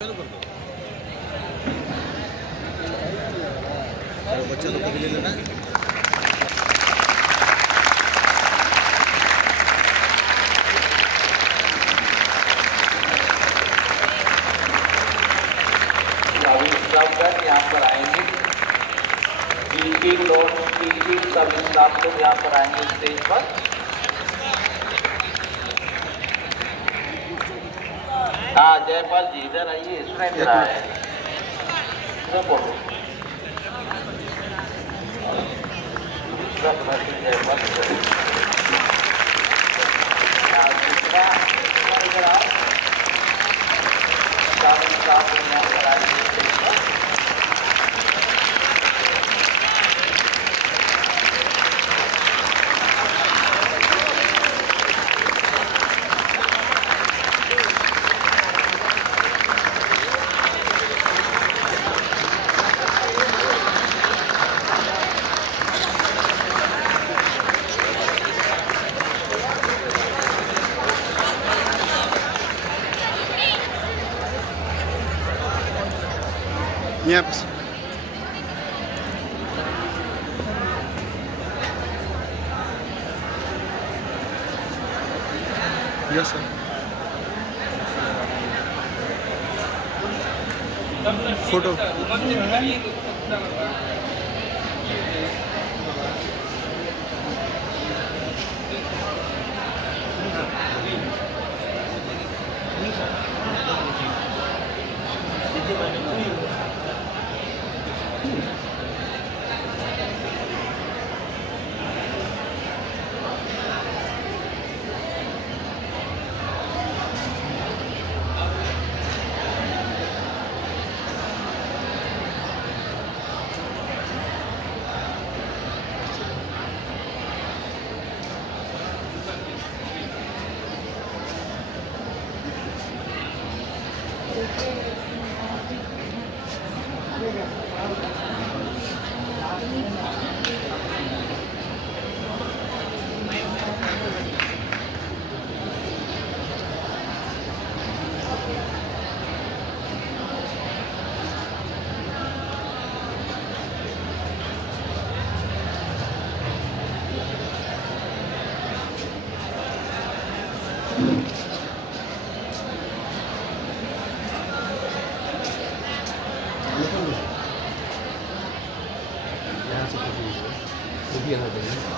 चालू कर दो। बच्चा लोग को भी ले लेना है। यहाँ पर आएंगे, सब स्टाफ लोग यहाँ पर आएंगे स्टेज पर। हाँ जयपाल जी इधर आइए, सुनाई दे रहा है। बोलो जयपाल इधर आओ, स्टाफ लोग यहाँ पर आएंगे स्टेज पर। Yep. Yes, sir. Photo.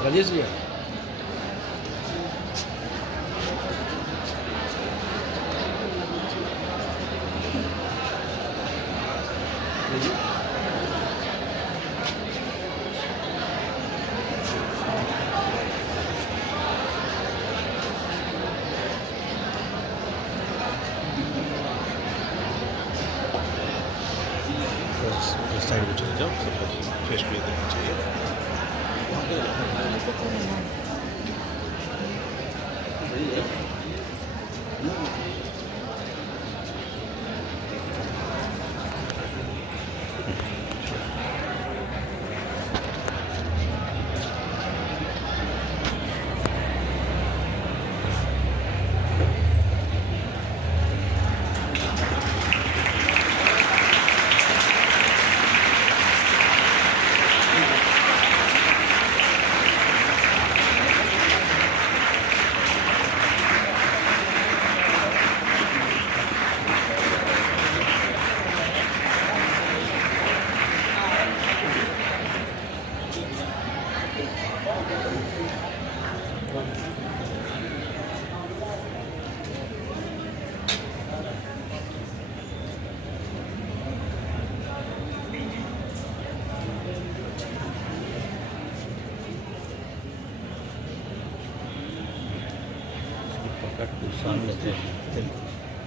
Rajesh भैया साइड में चले जाओ, सबको फेस पे देना चाहिए।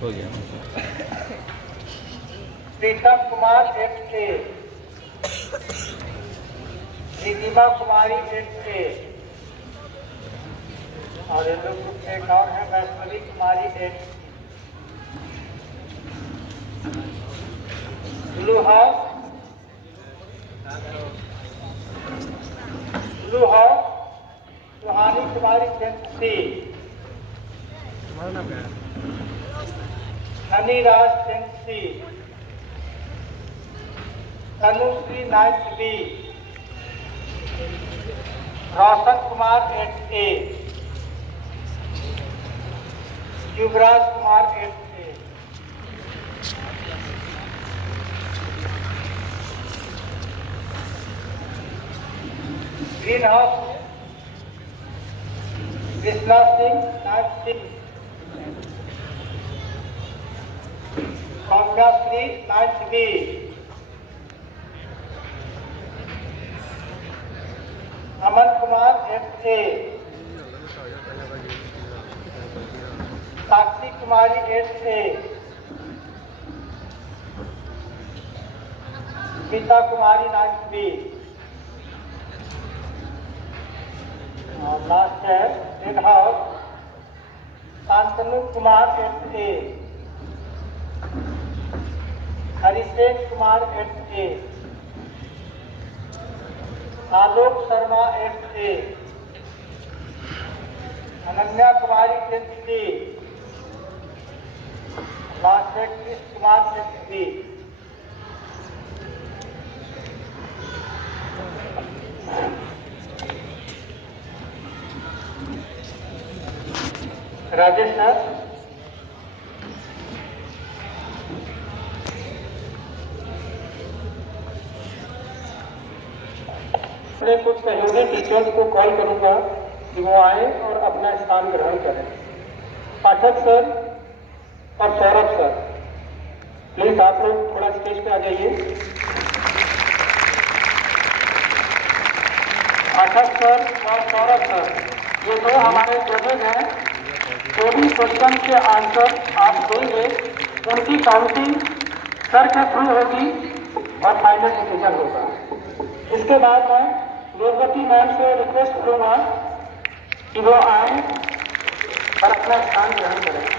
हो गया। प्रीतम कुमार XA, रितिमा कुमारी XA, और इन लोग ग्रुप से एक और है Vaishnavi Kumari XA। Blue house Suhani Kumari XC, Honey Raj XC, Tanushree 9th B, Roshan Kumar 8th A, Yuvraj Kumar 8th A, green house Krishna Singh 9th C, Kavyashree 9th B, Aman Kumar 8th A, Sakshi Kumari 8th A, Geeta Kumari 9th B, और लास्ट है red house Shantanu Kumar 8th A, Harishekh Kumar 8th A, Alok Sharma 8th A, Ananya Kumari 10th B, last है Krishna Kumar 10th B। Rajesh sir, मैं कुछ सहयोगी teachers को call करूंगा कि वो आए और अपना स्थान ग्रहण करें। पाठक सर और सौरभ सर, प्लीज आप लोग थोड़ा स्टेज पे आ जाइए। पाठक सर और सौरभ सर, ये दो हमारे जजेज हैं। जो भी क्वेश्चन के आंसर आप देंगे उनकी काउंटिंग सर के थ्रू होगी और फाइनल डिसीजन होगा। इसके बाद मैं वेदवती मैम से रिक्वेस्ट करूंगा कि वो आए और अपना स्थान ग्रहण करें।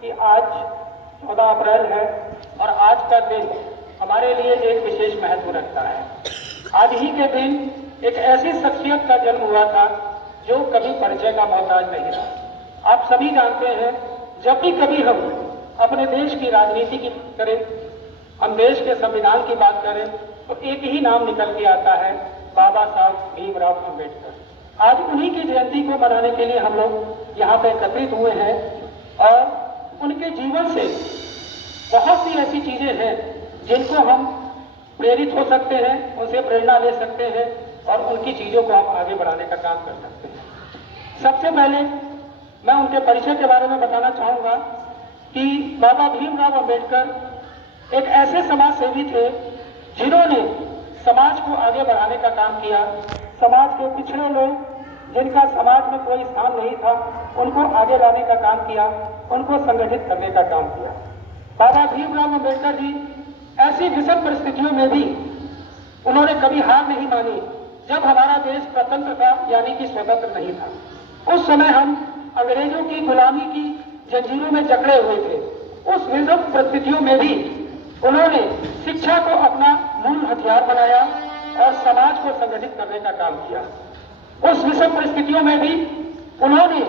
कि आज 14 अप्रैल है और आज का दिन हमारे लिए एक विशेष महत्व रखता है। आज ही के दिन एक ऐसी शख्सियत का जन्म हुआ था जो कभी परिचय का मोहताज नहीं था। आप सभी जानते हैं, जब भी कभी हम अपने देश की राजनीति की बात करें, हम देश के संविधान की बात करें, तो एक ही नाम निकल के आता है, बाबा साहब भीमराव अम्बेडकर। आज उन्हीं की जयंती को मनाने के लिए हम लोग यहाँ पे एकत्रित हुए हैं और उनके जीवन से बहुत सी ऐसी चीजें हैं जिनको हम प्रेरित हो सकते हैं, उनसे प्रेरणा ले सकते हैं और उनकी चीजों को हम आगे बढ़ाने का काम कर सकते हैं। सबसे पहले मैं उनके परिचय के बारे में बताना चाहूंगा कि बाबा भीमराव अम्बेडकर एक ऐसे समाज सेवी थे जिन्होंने समाज को आगे बढ़ाने का काम किया। समाज के पिछड़े लोग जिनका समाज में कोई स्थान नहीं था, उनको आगे लाने का काम किया, उनको संगठित करने का काम किया। बाबा भीमराव अम्बेडकर जी ऐसी विषम परिस्थितियों में भी उन्होंने कभी हार नहीं मानी। जब हमारा देश स्वतंत्र था, यानी कि स्वतंत्र नहीं था, उस समय हम अंग्रेजों की गुलामी की जंजीरों में जकड़े हुए थे। उस विषम परिस्थितियों में भी उन्होंने शिक्षा को अपना मूल हथियार बनाया और समाज को संगठित करने का काम किया। उस विषम परिस्थितियों में भी उन्होंने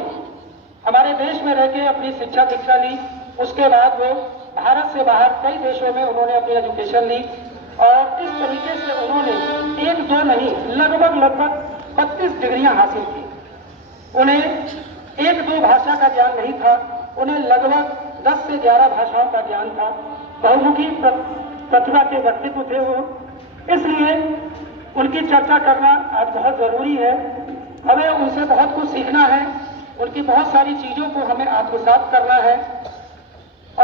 हमारे देश में रहकर अपनी शिक्षा दीक्षा ली। उसके बाद वो भारत से बाहर कई देशों में उन्होंने अपनी एजुकेशन ली और इस तरीके से उन्होंने एक दो नहीं, लगभग 32 डिग्रियां हासिल की। उन्हें एक दो भाषा का ज्ञान नहीं था, उन्हें लगभग 10 से 11 भाषाओं का ज्ञान था। बहुमुखी प्रतिभा के व्यक्तित्व थे वो, इसलिए उनकी चर्चा करना आज बहुत जरूरी है। हमें उनसे बहुत कुछ सीखना है, उनकी बहुत सारी चीजों को हमें आत्मसात करना है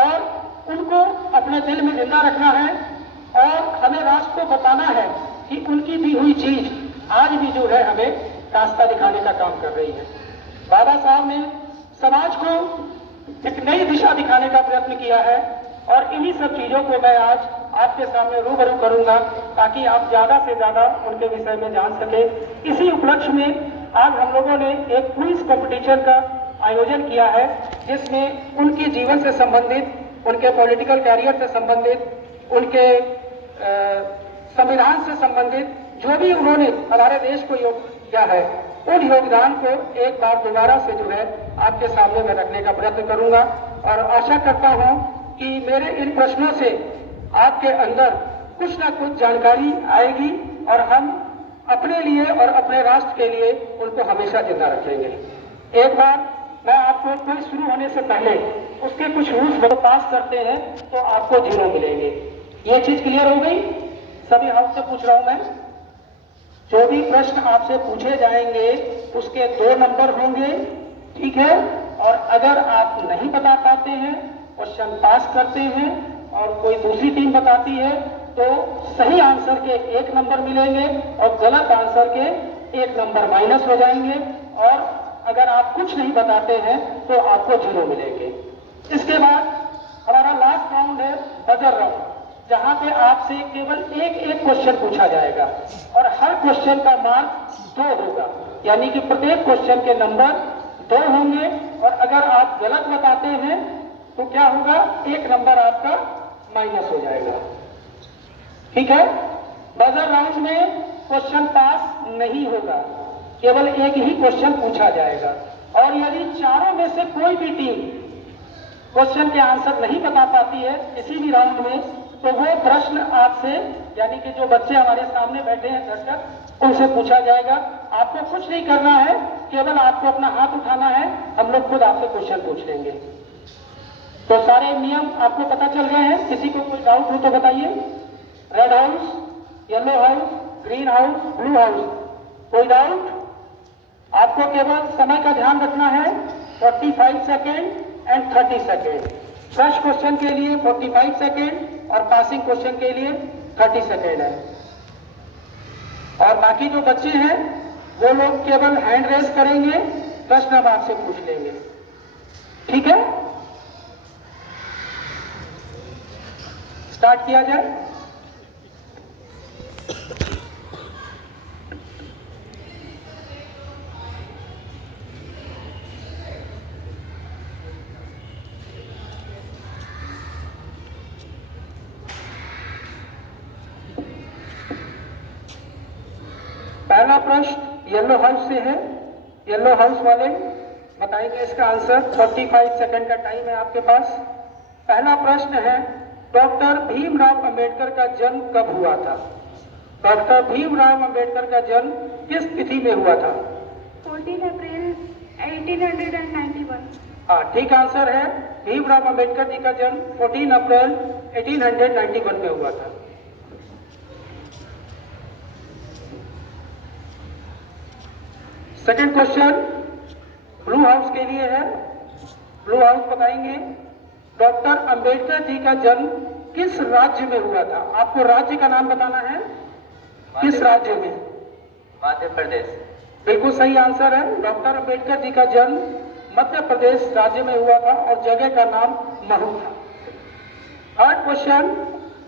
और उनको अपने दिल में जिंदा रखना है और हमें राष्ट्र को बताना है कि उनकी दी हुई चीज आज भी जो है हमें रास्ता दिखाने का काम कर रही है। बाबा साहब ने समाज को एक नई दिशा दिखाने का प्रयत्न किया है और इन्हीं सब चीजों को मैं आज आपके सामने रूबरू करूंगा ताकि आप ज्यादा से ज्यादा उनके विषय में जान सके। इसी उपलक्ष्य में आज हम लोगों ने एक क्विज कंपटीशन का आयोजन किया है, जिसमें उनके जीवन से संबंधित, उनके पॉलिटिकल कैरियर से संबंधित, उनके संविधान से संबंधित जो भी उन्होंने हमारे देश को योगदान दिया है, उन योगदान को एक बार दोबारा से जो है आपके सामने में रखने का प्रयत्न करूंगा और आशा करता हूं कि मेरे इन प्रश्नों से आपके अंदर कुछ ना कुछ जानकारी आएगी और हम अपने लिए और अपने राष्ट्र के लिए उनको हमेशा जिंदा रखेंगे। एक बार मैं आपको कोई शुरू होने से पहले उसके कुछ रूल्स पास करते हैं तो आपको 0 मिलेंगे। ये चीज क्लियर हो गई? सभी हाउस से पूछ रहा हूं मैं, जो भी प्रश्न आपसे पूछे जाएंगे उसके 2 नंबर होंगे, ठीक है? और अगर आप नहीं बता पाते हैं, क्वेश्चन पास करते हैं और कोई दूसरी टीम बताती है तो सही आंसर के 1 नंबर मिलेंगे और गलत आंसर के 1 नंबर माइनस हो जाएंगे, और अगर आप कुछ नहीं बताते हैं तो आपको 0 मिलेंगे। इसके बाद हमारा लास्ट राउंड है बजर राउंड, जहां पे आपसे केवल एक क्वेश्चन पूछा जाएगा और हर क्वेश्चन का मार्क 2 होगा, यानी कि प्रत्येक क्वेश्चन के नंबर 2 होंगे, और अगर आप गलत बताते हैं तो क्या होगा, 1 नंबर आपका माइनस हो जाएगा, ठीक है? बजर राउंड में क्वेश्चन पास नहीं होगा, केवल एक ही क्वेश्चन पूछा जाएगा, और यदि चारों में से कोई भी टीम क्वेश्चन के आंसर नहीं बता पाती है किसी भी राउंड में, तो वो प्रश्न आपसे, यानी कि जो बच्चे हमारे सामने बैठे हैं दर्शक, उनसे पूछा जाएगा। आपको कुछ नहीं करना है, केवल आपको अपना हाथ उठाना है, हम लोग खुद आपसे क्वेश्चन पूछ लेंगे। तो सारे नियम आपको पता चल गए हैं? किसी को कोई डाउट हो तो बताइए। Red house, yellow house, green house, blue house, कोई डाउट? आपको केवल समय का ध्यान रखना है, 45 second and 30 second. First question के लिए 45 सेकेंड और पासिंग क्वेश्चन के लिए 30 सेकेंड है। और बाकी जो बच्चे हैं वो लोग केवल हैंड रेज करेंगे, प्रश्न हम आपसे पूछ लेंगे, ठीक है? स्टार्ट किया जाए। पहला प्रश्न येलो हाउस से है। येलो हाउस वाले बताएंगे इसका आंसर। 45 सेकंड का टाइम है आपके पास। पहला प्रश्न है, डॉक्टर भीमराव अंबेडकर का जन्म कब हुआ था? डॉक्टर भीमराव अंबेडकर का जन्म किस तिथि में हुआ था? 14 अप्रैल 1891। हाँ, ठीक आंसर है। भीमराव अंबेडकर जी का जन्म 14 अप्रैल 1891 में हुआ था। सेकंड क्वेश्चन ब्लू हाउस के लिए है। ब्लू हाउस बताएंगे, डॉक्टर अंबेडकर जी का जन्म किस राज्य में हुआ था? आपको राज्य का नाम बताना है। किस राज्य में? मध्य प्रदेश। बिल्कुल सही आंसर है। डॉक्टर अंबेडकर जी का जन्म मध्य प्रदेश राज्य में हुआ था और जगह का नाम महू था। थर्ड क्वेश्चन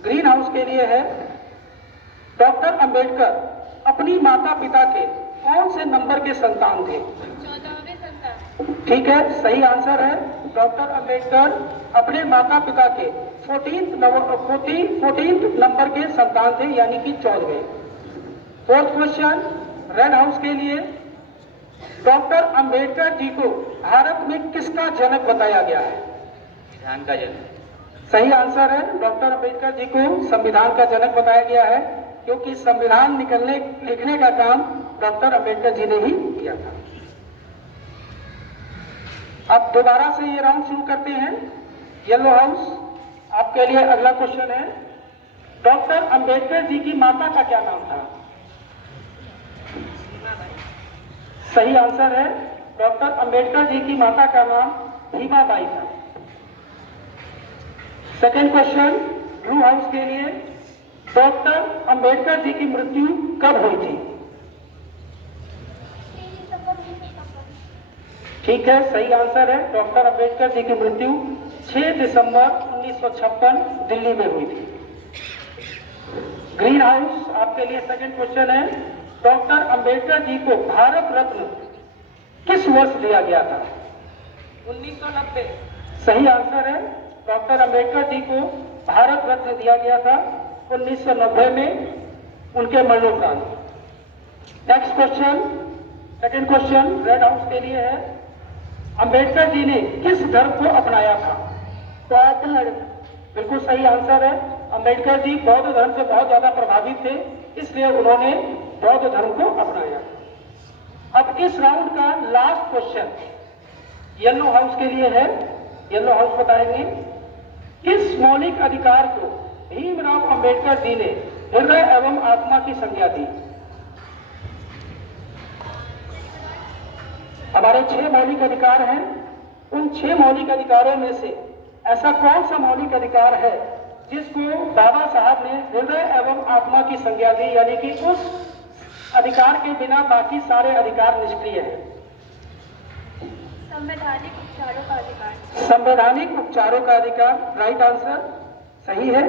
ग्रीन हाउस के लिए है, डॉक्टर अंबेडकर अपनी माता पिता के कौन से नंबर के संतान थे? 14वें संतान। ठीक है, सही आंसर है। डॉक्टर अंबेडकर अपने माता पिता के 14th नंबर के संतान थे, यानी कि 14वें। फोर्थ क्वेश्चन रेड हाउस के लिए, डॉक्टर अंबेडकर जी को भारत में किसका जनक बताया गया है? संविधान का जनक। सही आंसर है। डॉक्टर अंबेडकर जी को संविधान का जनक बताया गया है, क्योंकि संविधान लिखने का काम डॉक्टर अंबेडकर जी ने ही किया था। अब दोबारा से ये राउंड शुरू करते हैं। येलो हाउस, आपके लिए अगला क्वेश्चन है, डॉक्टर अंबेडकर जी की माता का क्या नाम था? सही आंसर है। डॉक्टर अंबेडकर जी की माता का नाम भीमाबाई था। सेकेंड क्वेश्चन ब्लू हाउस के लिए, डॉक्टर अंबेडकर जी की मृत्यु कब हुई थी? ठीक है, सही आंसर है। डॉक्टर अंबेडकर जी की मृत्यु 6 दिसंबर 1956 दिल्ली में हुई थी। ग्रीन हाउस, आपके लिए सेकंड क्वेश्चन है, डॉक्टर अंबेडकर जी को भारत रत्न किस वर्ष दिया गया था? 1990। सही आंसर है। डॉक्टर अंबेडकर जी को भारत रत्न दिया गया था 1990 में उनके मरणोपरांत। Next question, second question red house के लिए है। अंबेडकर जी ने किस धर्म को अपनाया था? बौद्ध धर्म। बिल्कुल सही आंसर है। अंबेडकर जी बौद्ध धर्म से बहुत ज्यादा प्रभावित थे, इसलिए उन्होंने बौद्ध धर्म को अपनाया। अब इस राउंड का लास्ट क्वेश्चन येलो हाउस के लिए है। येलो हाउस बताएंगे किस मौलिक अधिकार को भीमराव अंबेडकर जी ने हृदय एवं आत्मा की संज्ञा दी? हमारे 6 मौलिक अधिकार हैं। उन 6 मौलिक अधिकारों में से ऐसा कौन सा मौलिक अधिकार है जिसको बाबा साहब ने हृदय एवं आत्मा की संज्ञा दी, यानी कि उस अधिकार के बिना बाकी सारे अधिकार निष्क्रिय हैं? संवैधानिक उपचारों का अधिकार। संवैधानिक उपचारों का अधिकार राइट आंसर, सही है।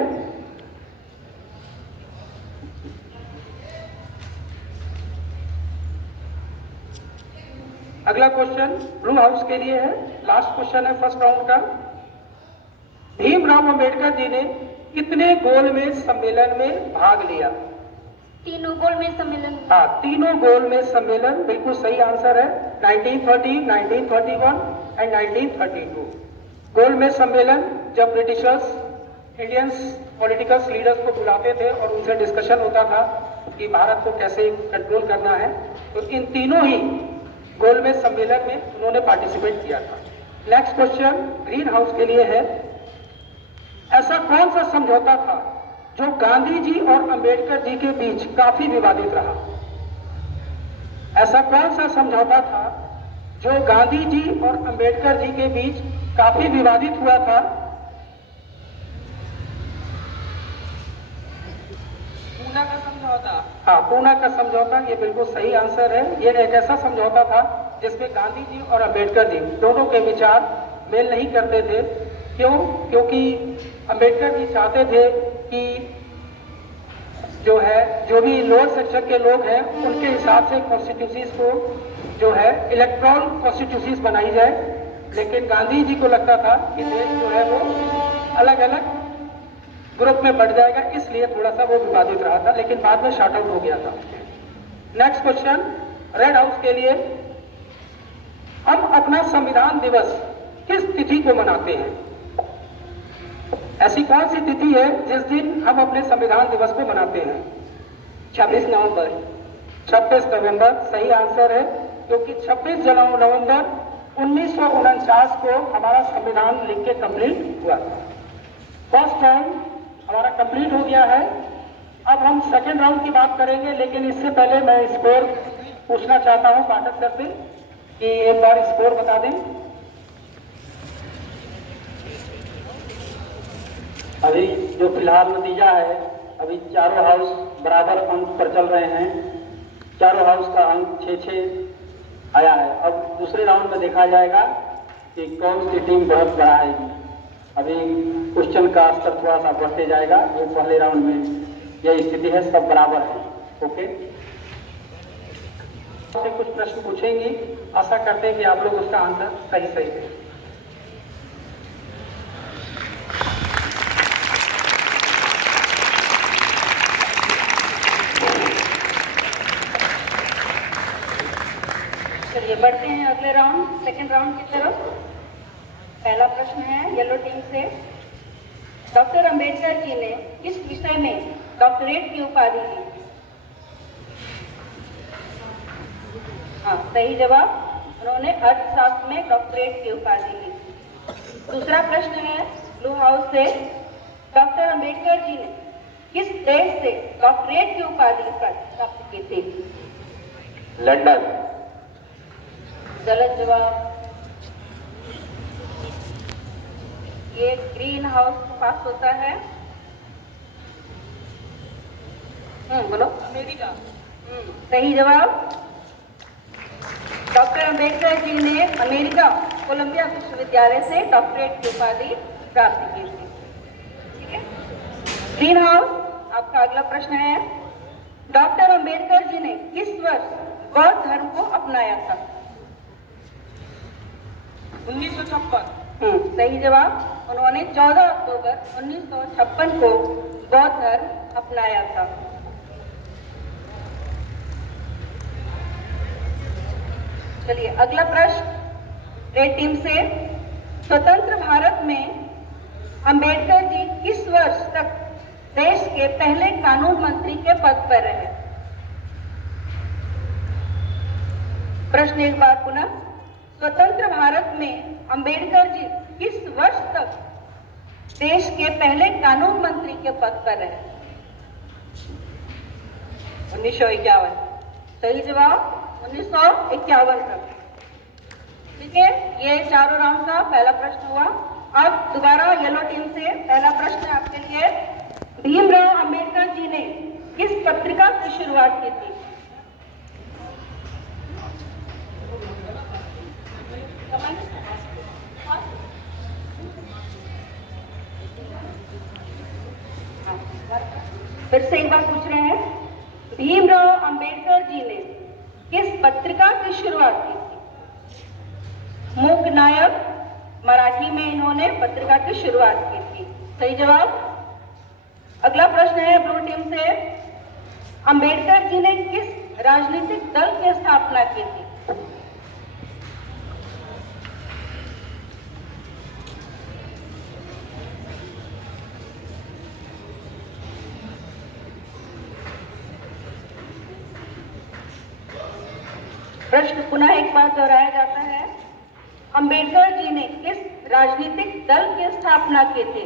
अगला क्वेश्चन ब्लू हाउस के लिए है। लास्ट क्वेश्चन है फर्स्ट राउंड का। भीमराव अंबेडकर जी ने कितने गोलमेज सम्मेलन में भाग लिया? तीनों गोलमेज सम्मेलन। हाँ, तीनों गोलमेज सम्मेलन बिल्कुल सही आंसर है। 1930, 1931 एंड 1932। गोलमेज सम्मेलन जब ब्रिटिशर्स इंडियंस पॉलिटिकल लीडर्स को बुलाते थे और उनसे डिस्कशन होता था कि भारत को कैसे कंट्रोल करना है, तो इन तीनों ही गोलमेज सम्मेलन में उन्होंने पार्टिसिपेट किया था। नेक्स्ट क्वेश्चन ग्रीन हाउस के लिए है। ऐसा कौन सा समझौता था जो गांधी जी और अंबेडकर जी के बीच काफी विवादित रहा? ऐसा कौन सा समझौता था जो गांधी जी और अंबेडकर जी के बीच काफी विवादित हुआ था? पूना का समझौता। हाँ, पूना का समझौता, ये बिल्कुल सही आंसर है। ये एक ऐसा समझौता था जिसमें गांधी जी और अंबेडकर जी दोनों के विचार मेल नहीं करते थे। क्यों? क्योंकि अंबेडकर जी चाहते थे कि जो भी लोअर सेक्शन के लोग हैं उनके हिसाब से कॉन्स्टिट्यूशीज को जो है इलेक्ट्रॉल कॉन्स्टिट्यूशीज बनाई जाए, लेकिन गांधी जी को लगता था कि देश जो है वो अलग अलग ग्रुप में बढ़ जाएगा, इसलिए थोड़ा सा वो विवादित रहा था, लेकिन बाद में शॉर्ट आउट हो गया था। नेक्स्ट क्वेश्चन रेड हाउस के लिए। हम अपना संविधान दिवस किस तिथि को मनाते हैं? ऐसी कौन सी तिथि है जिस दिन हम अपने संविधान दिवस को मनाते हैं? 26 नवंबर। 26 नवंबर सही आंसर है, क्योंकि 26 नवंबर 1949 को हमारा संविधान लिख के कंप्लीट हुआ था। फर्स्ट राउंड हमारा कंप्लीट हो गया है। अब हम सेकेंड राउंड की बात करेंगे, लेकिन इससे पहले मैं स्कोर पूछना चाहता हूं पाठक सर से कि एक बार स्कोर बता दें। अभी जो फिलहाल नतीजा है, अभी चारों हाउस बराबर अंक पर चल रहे हैं। चारों हाउस का अंक 6-6 आया है। अब दूसरे राउंड में देखा जाएगा कि कौन सी टीम बहुत बढ़ाएगी। अभी क्वेश्चन का स्तर थोड़ा सा बढ़ते जाएगा। जो पहले राउंड में यह स्थिति है, सब बराबर है। ओके, से कुछ प्रश्न पूछेंगे, आशा करते हैं कि आप लोग उसका आंसर सही दें। चलिए बढ़ते हैं अगले राउंड, सेकंड राउंड की तरफ। पहला प्रश्न है येलो टीम से। डॉक्टर अंबेडकर जी ने किस विषय में डॉक्टरेट की उपाधि ली? हाँ, सही जवाब, उन्होंने अर्थशास्त्र में डॉक्टरेट की उपाधि ली। दूसरा प्रश्न है ब्लू हाउस से। डॉक्टर अंबेडकर जी ने किस देश से डॉक्टरेट की उपाधि प्राप्त की थी? लंदन। गलत जवाब। ये ग्रीन हाउस पास होता है। बोलो। अमेरिका। सही जवाब। डॉक्टर अंबेडकर जी ने अमेरिका कोलंबिया विश्वविद्यालय से डॉक्टरेट की उपाधि प्राप्त की थी। ठीक है। ग्रीन हाउस, आपका अगला प्रश्न है। डॉक्टर अंबेडकर जी ने किस वर्ष बौद्ध धर्म को अपनाया था? 1956। सही जवाब। उन्होंने 14 अक्टूबर 1956 को बौद्ध धर्म अपनाया था। चलिए अगला प्रश्न रेड टीम से। स्वतंत्र भारत में अंबेडकर जी किस वर्ष तक देश के पहले कानून मंत्री के पद पर रहे? प्रश्न एक बार पुनः। स्वतंत्र भारत में अंबेडकर जी किस वर्ष तक देश के पहले कानून मंत्री के पद पर रहे? 1951। सही जवाब 1951 तक। ठीक है, ये चारों राउंड का पहला प्रश्न हुआ। अब दोबारा येलो टीम से पहला प्रश्न आपके लिए। भीमराव अंबेडकर जी ने किस पत्रिका की शुरुआत की थी? फिर से एक बार पूछ रहे हैं, भीमराव अंबेडकर जी ने किस पत्रिका की शुरुआत की थी? मूक नायक, मराठी में इन्होंने पत्रिका की शुरुआत की थी। सही जवाब। अगला प्रश्न है ब्लू टीम से। अंबेडकर जी ने किस राजनीतिक दल की स्थापना की थी? प्रश्न पुनः एक बार दोहराया जाता है। अंबेडकर जी ने किस राजनीतिक दल की स्थापना की थी?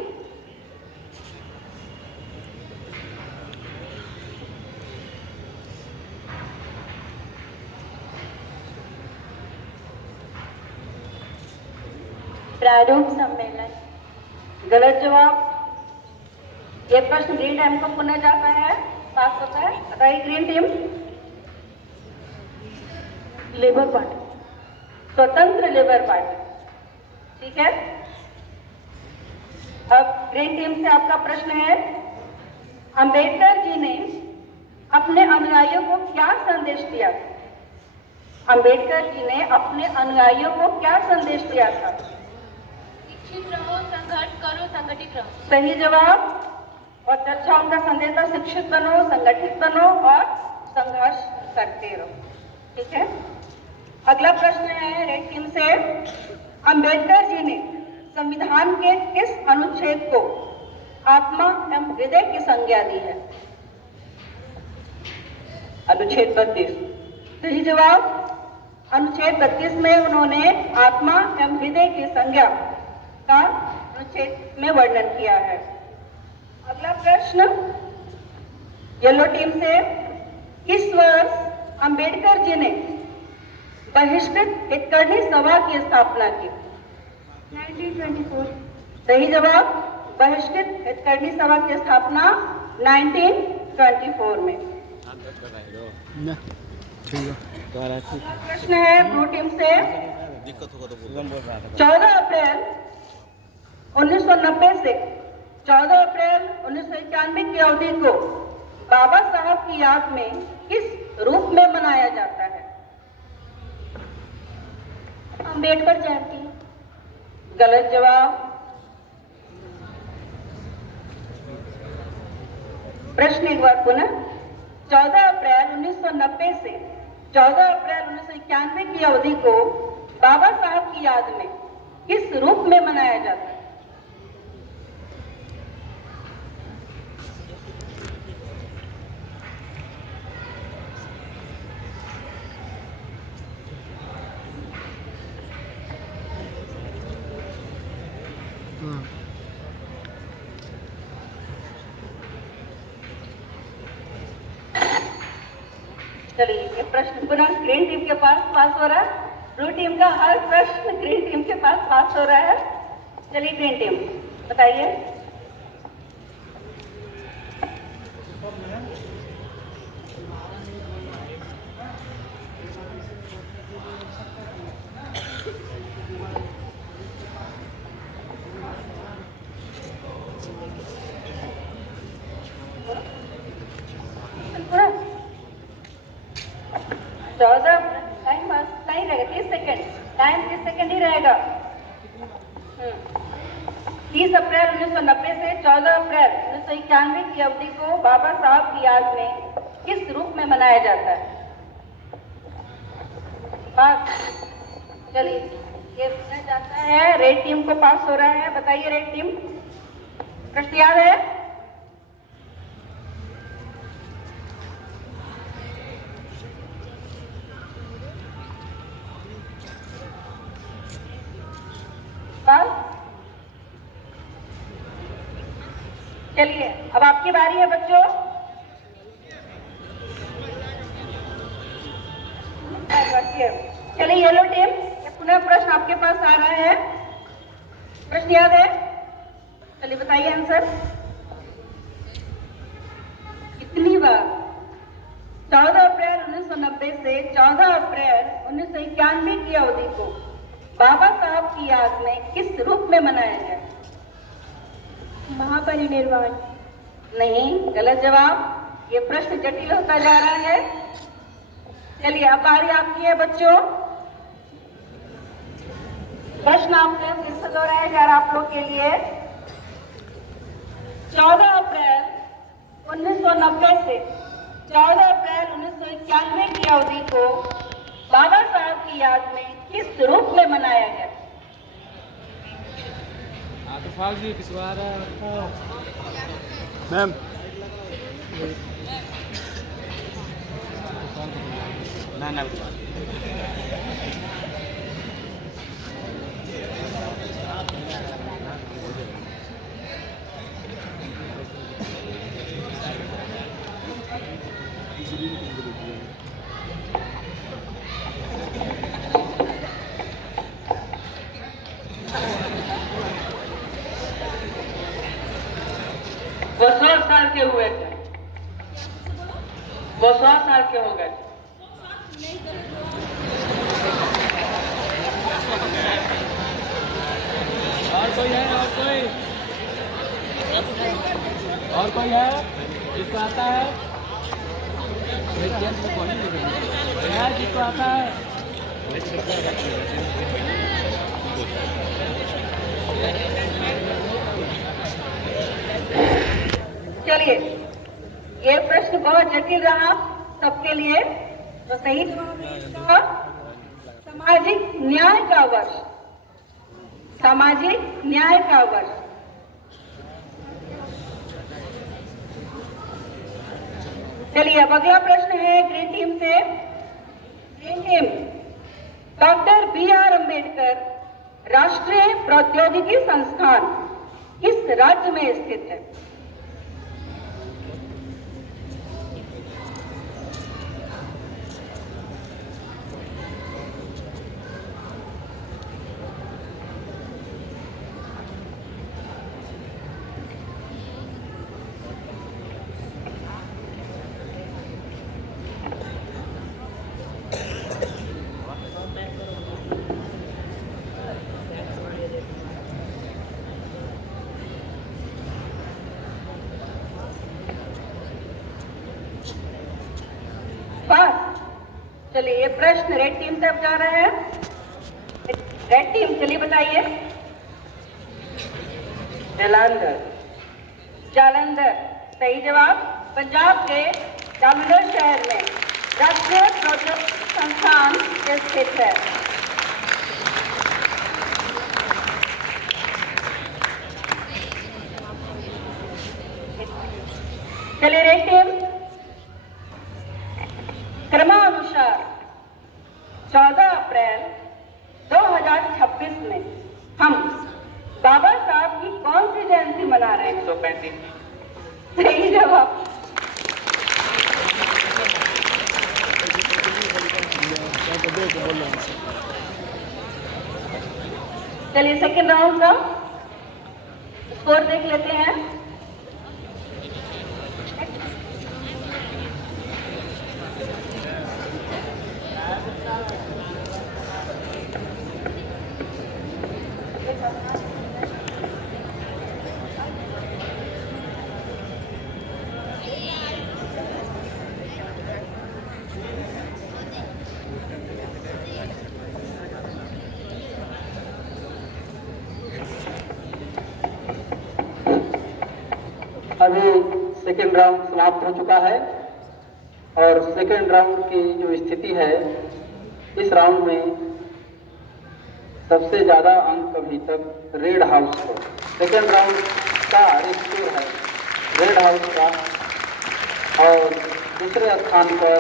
प्रारूप सम्मेलन। गलत जवाब। यह प्रश्न ग्रीन टीम को पुनः जाता है, पास होता है। बताइए ग्रीन टीम। Labour party. स्वतंत्र लेबर पार्टी। ठीक है, अब ग्रीन टीम से आपका प्रश्न है, अंबेडकर जी ने अपने अनुयायियों को क्या संदेश दिया था? अंबेडकर जी ने अपने अनुयायियों को क्या संदेश दिया था? शिक्षित रहो, संघर्ष करो, संगठित रहो। सही जवाब। और अच्छा उनका संदेश था, शिक्षित बनो, संगठित बनो और संघर्ष करते रहो। ठीक है, अगला प्रश्न है रेड टीम से। अंबेडकर जी ने संविधान के किस अनुच्छेद को आत्मा एवं हृदय की संज्ञा दी है? अनुच्छेद 32। सही जवाब। अनुच्छेद 32 में उन्होंने आत्मा एवं हृदय की संज्ञा का अनुच्छेद में वर्णन किया है। अगला प्रश्न येलो टीम से। किस वर्ष अंबेडकर जी ने बहिष्कृत हितकर्णी सभा की स्थापना की? 1924। सही जवाब। बहिष्कृत हितकर्णी सभा की स्थापना 1924 में। प्रश्न है ब्लू टीम से। दिक्कत होगा तो बोल। 14 अप्रैल 1990 से 14 अप्रैल 1991 की अवधि को बाबा साहब की याद में किस रूप में मनाया जाता है? अंबेडकर जयंती। गलत जवाब। प्रश्न एक बार पुनः। 14 अप्रैल 1990 से 14 अप्रैल 1991 की अवधि को बाबा साहब की याद में किस रूप में मनाया जाता है? चलिए ये प्रश्न पुनः ग्रीन टीम के पास हो रहा है। ब्लू टीम का हर प्रश्न ग्रीन टीम के पास हो रहा है। चलिए ग्रीन टीम बताइए। टाइम रहेगा 30 सेकंड। टाइम 30 सेकंड ही रहेगा। 30 अप्रैल 1990 से 14 अप्रैल 1991 की अवधि को बाबा साहब की याद में किस रूप में मनाया जाता है? पास। चलिए, ये पूछा जाता है, रेड टीम को पास हो रहा है। बताइए रेड टीम, प्रश्न याद है? पास। चलिए, अब आपकी बारी है बच्चों। चलिए येलो टीम, ये पुनः प्रश्न आपके पास आ रहा है। प्रश्न याद है? चलिए बताइए आंसर। कितनी बार 14 अप्रैल 1990 से 14 अप्रैल 1991 की अवधि को बाबा साहब की याद में किस रूप में मनाया गया? महापरिनिर्वाण। नहीं, गलत जवाब। ये प्रश्न जटिल होता जा रहा है। चलिए, अब बारी आपकी है बच्चों। प्रश्न आपने फिर से दोहराया जा रहा है आप लोग के लिए। 14 अप्रैल 1990 से 14 अप्रैल 1991 की अवधि को बाबा साहब की याद में किस रूप में मनाया गया? मैम ना वो 100 साल के हुए थे, वो 100 साल के हो गए। और कोई है? और कोई है जिसको आता है? जिसको आता है? चलिए, ये प्रश्न बहुत जटिल रहा सबके लिए। तो सही जवाब है इसका सामाजिक न्याय का वर्ष। सामाजिक न्याय का वर्ष। चलिए, अब अगला प्रश्न है ग्रीन टीम से। Green team, doctor BR Ambedkar राष्ट्रीय प्रौद्योगिकी संस्थान किस राज्य में स्थित है? चलिए, ये प्रश्न रेड टीम तक जा रहा है। रेड टीम, चलिए बताइए। जालंधर। जालंधर सही जवाब। पंजाब के जालंधर शहर में राष्ट्रीय प्रौद्योगिकी संस्थान स्थित है। चलिए रेड टीम, क्रमानुसार 14 अप्रैल 2026 में हम बाबा साहब की कौन सी जयंती मना रहे हैं? 135। सही जवाब। चलिए सेकेंड राउंड का स्कोर देख लेते हैं। सेकेंड राउंड समाप्त हो चुका है और सेकेंड राउंड की जो स्थिति है, इस राउंड में सबसे ज्यादा अंक अभी तक रेड हाउस को, सेकेंड राउंड का स्कोर है रेड हाउस का, और दूसरे स्थान पर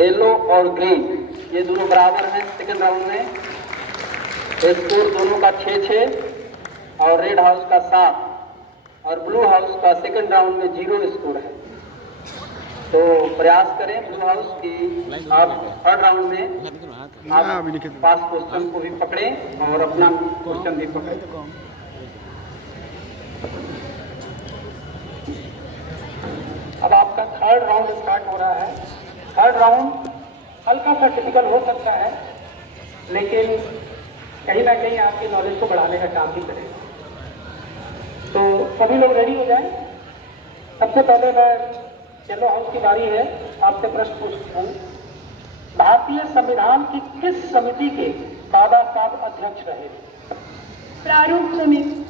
येलो और ग्रीन, ये दोनों बराबर हैं। सेकेंड राउंड में स्कोर दोनों का 6-6 और रेड हाउस का 7 और ब्लू हाउस का सेकेंड राउंड में 0 स्कोर है। तो प्रयास करें ब्लू हाउस की आप थर्ड राउंड में आप पास क्वेश्चन को भी पकड़ें और अपना क्वेश्चन भी पकड़ें। अब आपका थर्ड राउंड स्टार्ट हो रहा है। थर्ड राउंड हल्का सा टिपिकल हो सकता है, लेकिन कहीं ना कहीं आपकी नॉलेज को बढ़ाने का काम भी करेगा। तो सभी लोग रेडी हो जाएं। सबसे पहले मैं येलो हाउस की बारी है, आपसे प्रश्न पूछता हूँ। भारतीय संविधान की किस समिति के बाबा साहब अध्यक्ष रहे? प्रारूप समिति।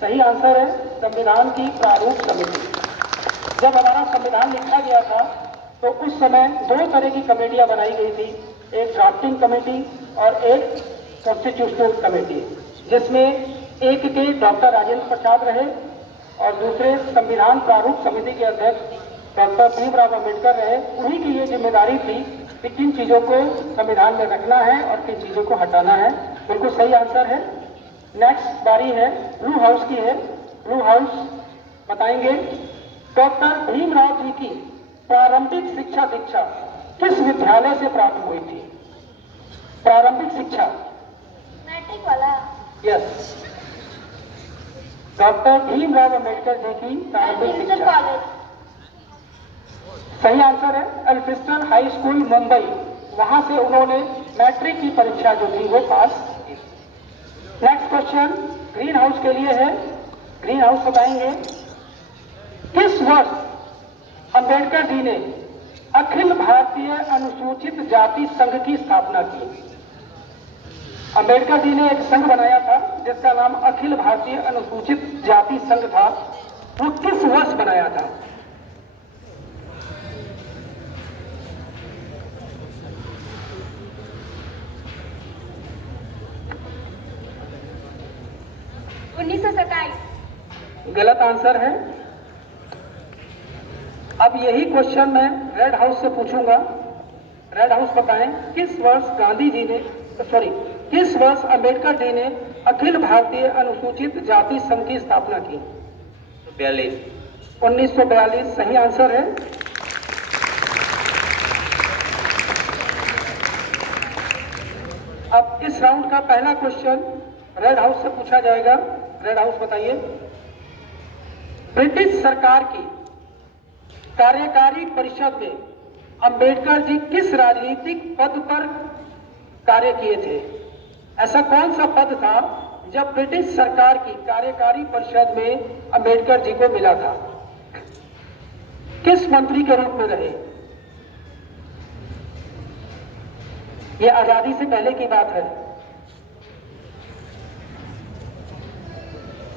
सही आंसर है संविधान की प्रारूप समिति। जब हमारा संविधान लिखा गया था तो उस समय 2 तरह की कमेटियां बनाई गई थी, एक ड्राफ्टिंग कमेटी और एक कॉन्स्टिट्यूशनल कमेटी, जिसमें एक के डॉक्टर राजेंद्र प्रसाद रहे और दूसरे संविधान प्रारूप समिति के अध्यक्ष डॉक्टर भीमराव अम्बेडकर रहे। उन्हीं की ये जिम्मेदारी थी कि किन चीजों को संविधान में रखना है और किन चीजों को हटाना है। बिल्कुल सही आंसर है। नेक्स्ट बारी है ब्लू हाउस की है। ब्लू हाउस बताएंगे डॉक्टर भीमराव जी की प्रारंभिक शिक्षा दीक्षा किस विद्यालय से प्राप्त हुई थी? प्रारंभिक शिक्षा मैट्रिक वाला। यस, डॉक्टर भीमराव अम्बेडकर जी की प्रारंभिक एल्फिंस्टन शिक्षा। कॉलेज। सही आंसर है एल्फिंस्टन हाई स्कूल मुंबई, वहां से उन्होंने मैट्रिक की परीक्षा जो थी वो पास की। नेक्स्ट क्वेश्चन ग्रीन हाउस के लिए है। ग्रीन हाउस बताएंगे किस वर्ष अंबेडकर जी ने अखिल भारतीय अनुसूचित जाति संघ की स्थापना की? अंबेडकर जी ने एक संघ बनाया था जिसका नाम अखिल भारतीय अनुसूचित जाति संघ था। वो किस वर्ष बनाया था? गलत आंसर है। अब यही क्वेश्चन मैं रेड हाउस से पूछूंगा। रेड हाउस बताएं किस वर्ष गांधी जी ने किस वर्ष अंबेडकर जी ने अखिल भारतीय अनुसूचित जाति संघ की स्थापना की? 1942 सही आंसर है। अब इस राउंड का पहला क्वेश्चन रेड हाउस से पूछा जाएगा। रेड हाउस बताइए ब्रिटिश सरकार की कार्यकारी परिषद में अंबेडकर जी किस राजनीतिक पद पर कार्य किए थे? ऐसा कौन सा पद था जब ब्रिटिश सरकार की कार्यकारी परिषद में अंबेडकर जी को मिला था? किस मंत्री के रूप में रहे? यह आजादी से पहले की बात है।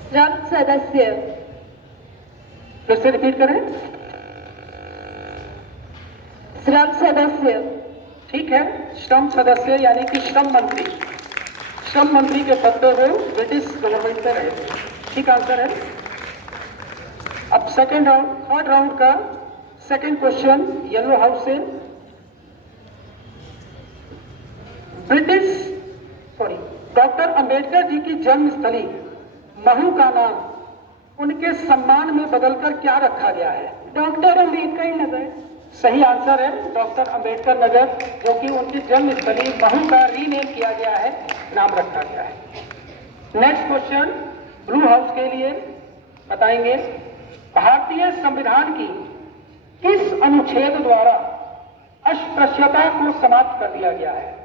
श्रम सदस्य। फिर से रिपीट करें। श्रम सदस्य। ठीक है, श्रम सदस्य यानी कि श्रम मंत्री। श्रम मंत्री के पद पे वो ब्रिटिश गवर्नमेंट में रहे थे। ठीक आंसर है। अब सेकेंड राउंड, थर्ड राउंड का सेकेंड क्वेश्चन येलो हाउस से। डॉक्टर अंबेडकर जी की जन्मस्थली महू का नाम उनके सम्मान में बदलकर क्या रखा गया है? डॉक्टर अंबेडकर नगर। सही आंसर है डॉक्टर अंबेडकर नगर, जो कि उनकी जन्मस्थली महू का रीनेम किया गया है, नाम रखा गया है। नेक्स्ट क्वेश्चन ब्लू हाउस के लिए बताएंगे भारतीय संविधान की किस अनुच्छेद द्वारा अस्पृश्यता को समाप्त कर दिया गया है?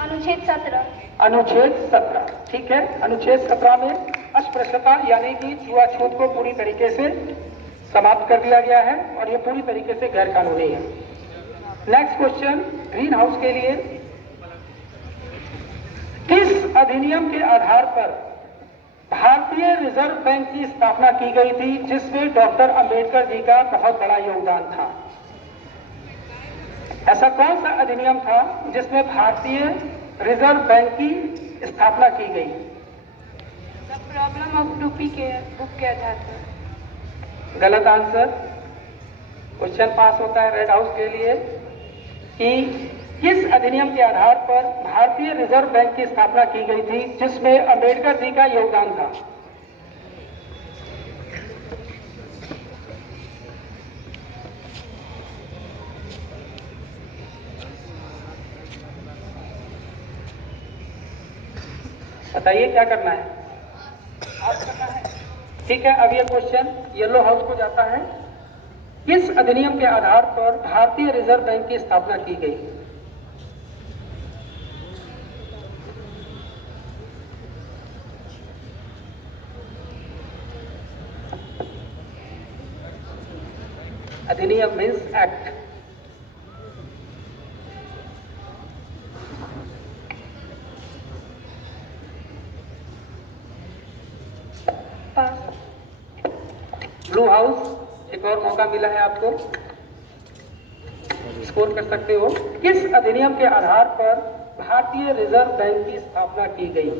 अनुच्छेद 17। अनुच्छेद 17। ठीक है, अनुच्छेद 17 में अस्पृश्यता यानी कि छुआछूत को पूरी तरीके से समाप्त कर दिया गया है और ये पूरी तरीके से गैर कानूनी है। नेक्स्ट क्वेश्चन ग्रीन हाउस के लिए किस अधिनियम के आधार पर भारतीय रिजर्व बैंक की स्थापना की गई थी, जिसमें डॉक्टर अंबेडकर जी का बहुत बड़ा योगदान था? ऐसा कौन सा अधिनियम था जिसमें भारतीय रिजर्व बैंक की स्थापना की गई? द प्रॉब्लम ऑफ रूपी के बुक के आधार पर। गलत आंसर। क्वेश्चन पास होता है रेड हाउस के लिए कि किस अधिनियम के आधार पर भारतीय रिजर्व बैंक की स्थापना की गई थी, जिसमें अंबेडकर जी का योगदान था? बताइए क्या करना है? आप करना है। ठीक है, अब ये क्वेश्चन येलो हाउस को जाता है। किस अधिनियम के आधार पर भारतीय रिजर्व बैंक की स्थापना की गई? अधिनियम मीन्स एक्ट। ब्लू हाउस, एक और मौका मिला है आपको, स्कोर कर सकते हो। किस अधिनियम के आधार पर भारतीय रिजर्व बैंक की स्थापना की गई?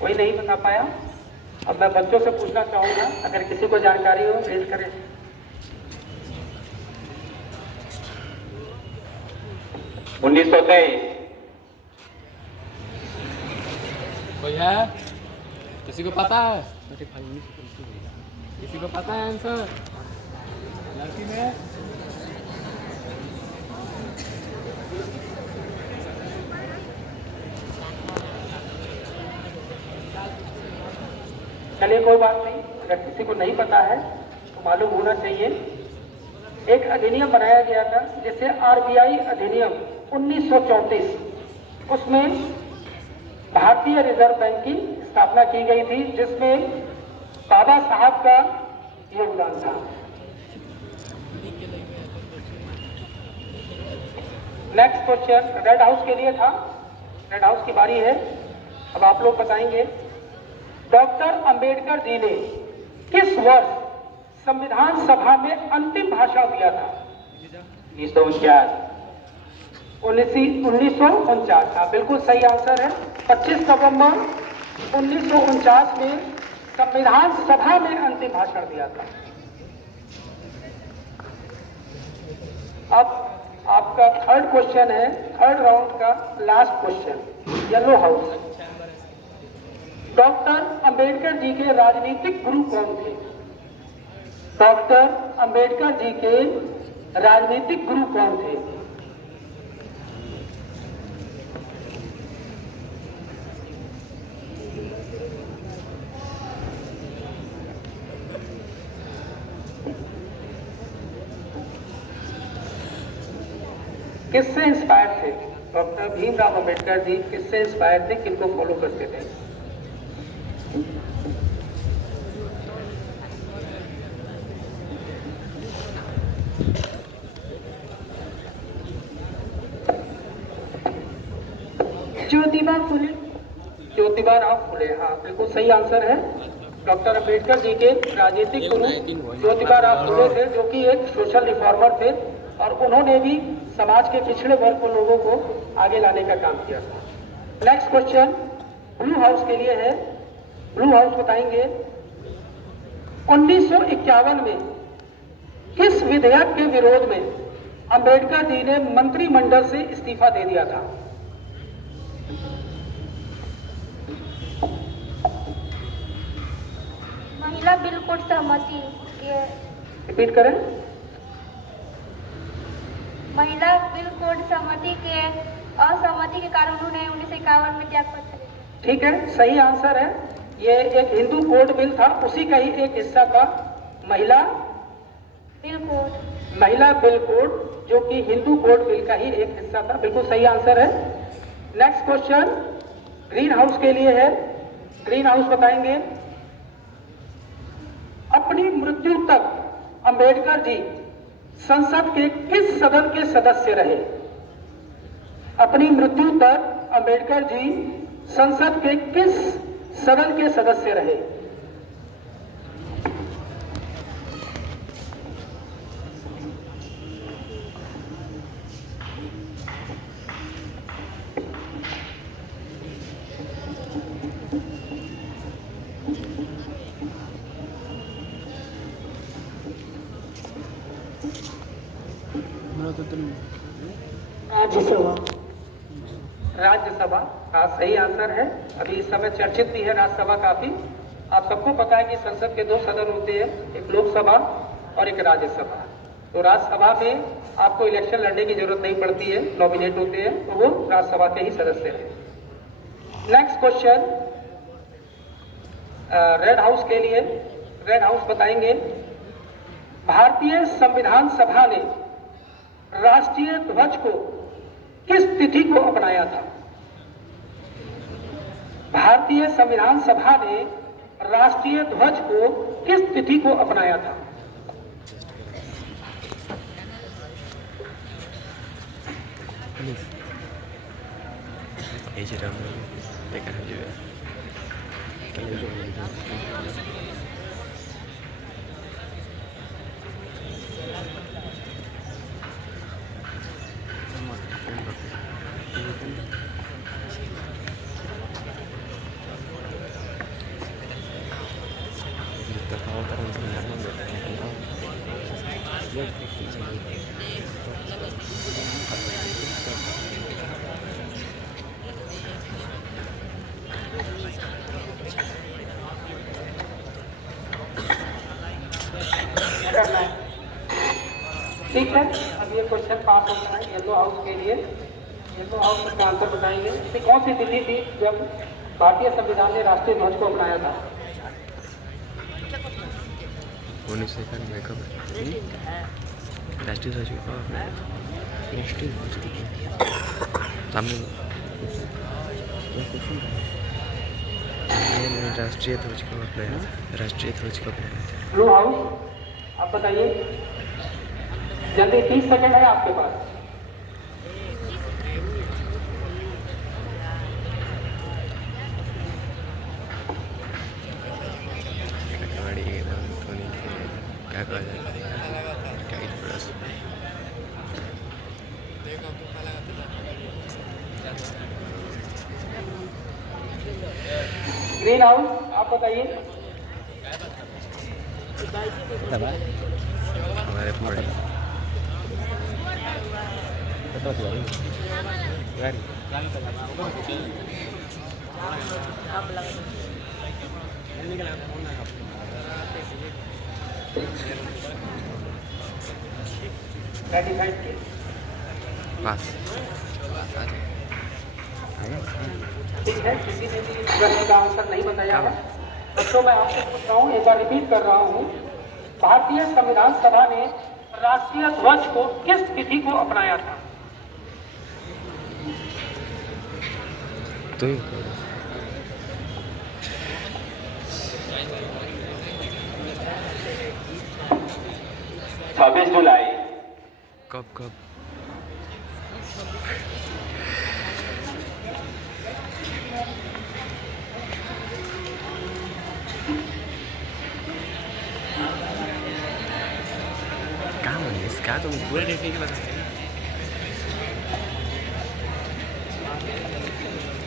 कोई नहीं बता पाया? अब मैं बच्चों से पूछना चाहूंगा, अगर किसी को जानकारी हो रेज करें। उन्नीस सौ 23। कोई है? किसी को पता है? किसी को पता है आंसर? लड़की में चलिए कोई बात नहीं, अगर किसी को नहीं पता है तो मालूम होना चाहिए। एक अधिनियम बनाया गया था जिसे आरबीआई अधिनियम 1934, उसमें भारतीय रिजर्व बैंक की स्थापना की गई थी, जिसमें बाबा साहब का योगदान था। नेक्स्ट क्वेश्चन रेड हाउस के लिए था। रेड हाउस की बारी है, अब आप लोग बताएंगे। डॉक्टर अंबेडकर जी ने किस वर्ष संविधान सभा में अंतिम भाषण दिया था? 1949 था, बिल्कुल सही आंसर है। 25 नवंबर 1949 में संविधान सभा में अंतिम भाषण दिया था। अब आपका थर्ड क्वेश्चन है, थर्ड राउंड का last question, yellow house. Doctor Ambedkar ji के राजनीतिक गुरु कौन थे? डॉक्टर अंबेडकर जी के राजनीतिक गुरु कौन थे? किससे इंस्पायर थे? डॉक्टर भीमराव अंबेडकर जी किससे इंस्पायर थे, किनको फॉलो करते थे? ज्योतिबा फुले। ज्योतिबा राव फुले, हाँ बिल्कुल सही आंसर है। डॉक्टर अंबेडकर जी के राजनीतिक गुरु ज्योतिबा राव फुले थे, जो कि एक सोशल रिफॉर्मर थे और उन्होंने भी समाज के पिछड़े वर्ग के लोगों को आगे लाने का काम किया था। नेक्स्ट क्वेश्चन ब्लू हाउस के लिए है। ब्लू हाउस बताएंगे 1951 में किस विधेयक के विरोध में अंबेडकर जी ने मंत्रिमंडल से इस्तीफा दे दिया था? महिला बिल कोड सहमति के। रिपीट करें। महिला बिल कोड सहमति के असहमति के कारण उन्होंने 1951 में त्यागपत्र दिया। ठीक है, सही आंसर है। ये एक हिंदू कोड बिल था, उसी का ही एक हिस्सा था महिला बिल कोड, जो कि हिंदू कोड बिल का ही एक हिस्सा था। बिल्कुल सही आंसर है। नेक्स्ट क्वेश्चन ग्रीन हाउस के लिए है। ग्रीन हाउस बताएंगे, अपनी मृत्यु तक अंबेडकर जी संसद के किस सदन के सदस्य रहे? अपनी मृत्यु तक अंबेडकर जी संसद के किस सदन के सदस्य रहे? राज्यसभा का सही आंसर है। अभी इस समय चर्चित भी है राज्यसभा काफी। आप सबको पता है कि संसद के 2 सदन होते हैं, एक लोकसभा और एक राज्यसभा। तो राज्यसभा में आपको इलेक्शन लड़ने की जरूरत नहीं पड़ती है, नॉमिनेट होते हैं तो वो राज्यसभा के ही सदस्य हैं। नेक्स्ट क्वेश्चन रेड हाउस के लिए। रेड हाउस बताएंगे, भारतीय संविधान सभा ने राष्ट्रीय ध्वज को किस तिथि को अपनाया था? भारतीय संविधान सभा ने राष्ट्रीय ध्वज को किस तिथि को अपनाया था? ठीक है, अब ये क्वेश्चन पास होता है येलो हाउस के लिए। येलो हाउस का आंसर बताएंगे कि कौन सी तिथि थी जब भारतीय संविधान ने राष्ट्रीय ध्वज को अपनाया था? 19 सेकंड में कब राष्ट्रीय ध्वज को राष्ट्रीय ध्वज सामने राष्ट्रीय ध्वज को अपनाया था। राष्ट्रीय ध्वज को अपनाया था। ब्लू हाउस आप बताइए, जल्दी 30 सेकंड है आपके पास। क्या कहा जाए, ग्रीन हाउस आप बताइए। हमारे पड़े पास ठीक है, किसी ने भी इस प्रश्न का आंसर नहीं बताया है। बच्चों मैं आपसे पूछ रहा हूँ, एक बार रिपीट कर रहा हूँ, भारतीय संविधान सभा ने राष्ट्रीय ध्वज को किस तिथि को अपनाया था? तो 26 जुलाई। कब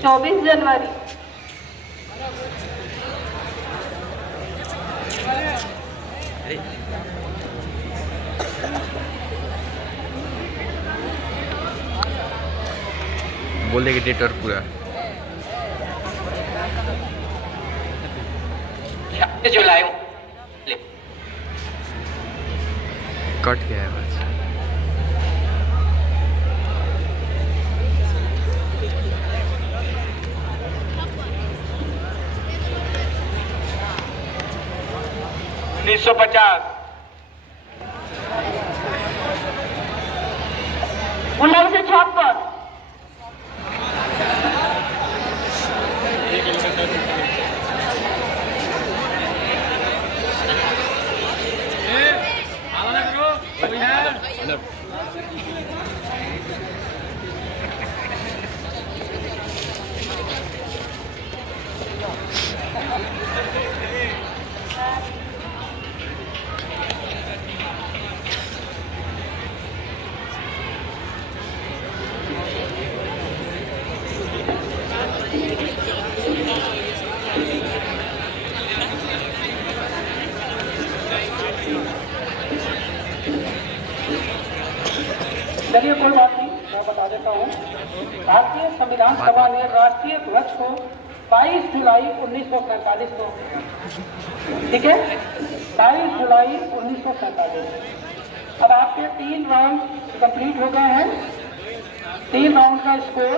24 जनवरी। बोल देगी डेट और पूरा 26 जुलाई। कट गया है बस। उन्नीस सौ 1950। 1956। चलिए कोई बात नहीं, मैं बता देता हूँ। भारतीय संविधान सभा ने राष्ट्रीय ध्वज को 22 जुलाई 1947 को, ठीक है, 22 जुलाई 1947। अब आपके 3 राउंड कंप्लीट हो गए हैं। 3 राउंड का स्कोर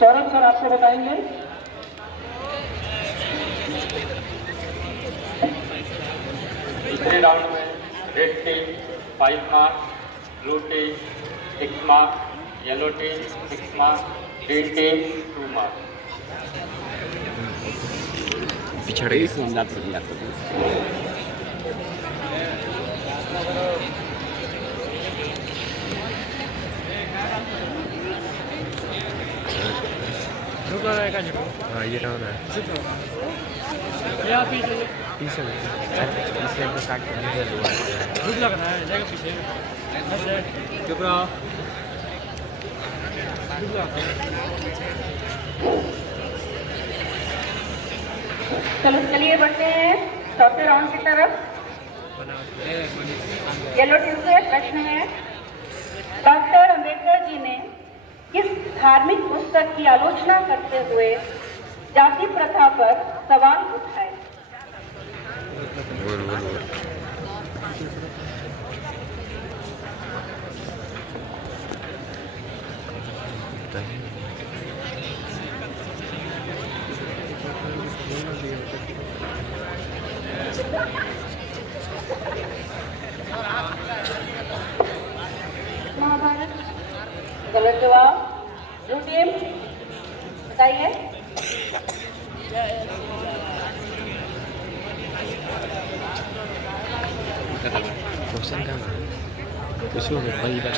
सौरभ सर आपको बताएंगे। दूसरे राउंड में red team 5 marks, blue team 6 marks, yellow team 6 marks, green team 2 marks. पिछड़ गए। हाँ ये राउंड है। पीछे को काट के अंदर हुआ है। चुप रहो। चलो चलिए बढ़ते हैं चौथे राउंड की तरफ। येलो टीम से प्रश्न है, डॉक्टर अंबेडकर जी ने किस धार्मिक पुस्तक की आलोचना करते हुए जाति प्रथा पर सवाल उठाए? महाभारत। गलत जवाब। ब्लू टीम बताइए। क्वेश्चन का कुछ हो गया भाई बात।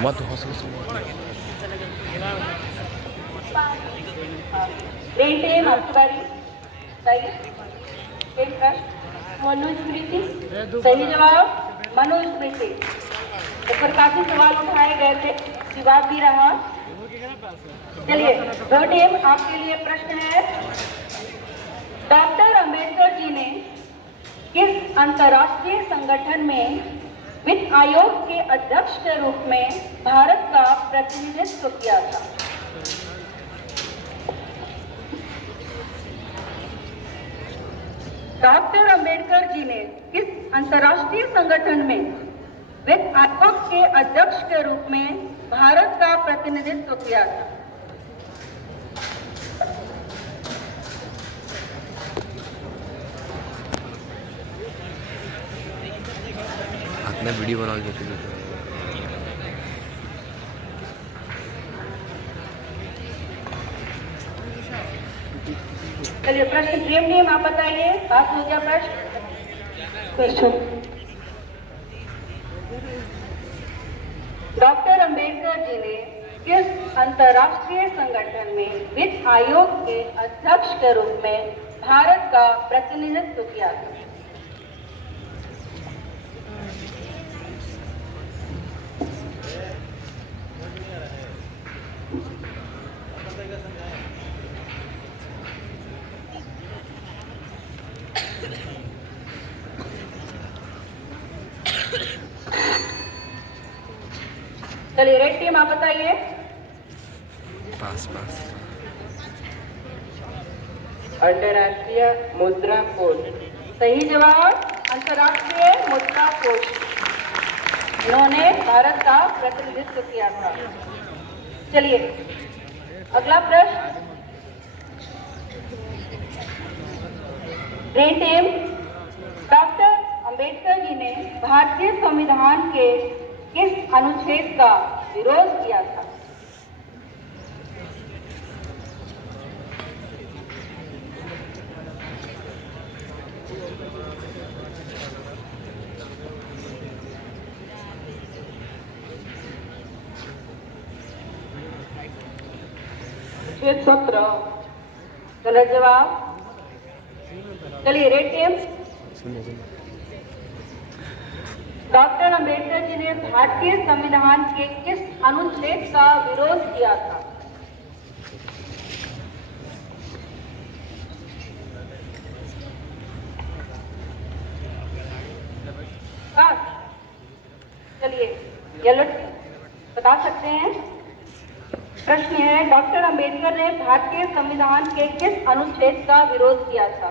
मत हंसो। ग्रीन टीम आपकी बारी, बताइए। एक प्रश्न। मनुस्मृति। सही जवाब मनुस्मृति। इस पर काफी सवाल उठाए गए थे, जवाब भी रहा। चलिए दो टीम आपके लिए प्रश्न है, डॉक्टर अंबेडकर जी ने किस अंतर्राष्ट्रीय संगठन में वित्त आयोग के अध्यक्ष के रूप में भारत का प्रतिनिधित्व किया था? डॉक्टर अंबेडकर जी ने किस अंतर्राष्ट्रीय संगठन में वित्त आयोग के अध्यक्ष के रूप में भारत का प्रतिनिधित्व किया था? आपने वीडियो बना ली थी। चलिए प्रश्न ड्रीम टीम आप बताइए, पास हो गया प्रश्न। डॉक्टर अंबेडकर जी ने किस अंतर्राष्ट्रीय संगठन में वित्त आयोग के अध्यक्ष के रूप में भारत का प्रतिनिधित्व किया था? चलिए रेड टीम आप बताइए। पास अंतर्राष्ट्रीय मुद्रा कोष। सही जवाब अंतर्राष्ट्रीय मुद्रा कोष। इन्होंने भारत का प्रतिनिधित्व किया था। चलिए अगला प्रश्न। ग्रीन टीम, डॉक्टर अंबेडकर जी ने भारतीय संविधान के किस अनुच्छेद का विरोध किया था? अनुच्छेद 17। गलत जवाब। चलिए रेड टीम, डॉक्टर अंबेडकर जी ने भारतीय संविधान के किस अनुच्छेद का विरोध किया था? हाँ, चलिए येलो बता सकते हैं। प्रश्न है, डॉक्टर अंबेडकर ने भारतीय संविधान के किस अनुच्छेद का विरोध किया था?